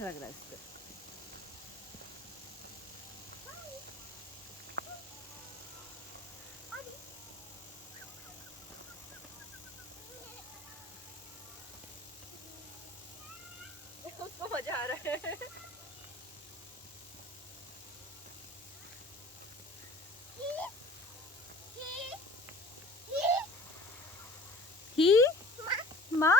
अच्छा लग रहा है इसको। उसको मजा आ रहा है। ही माँ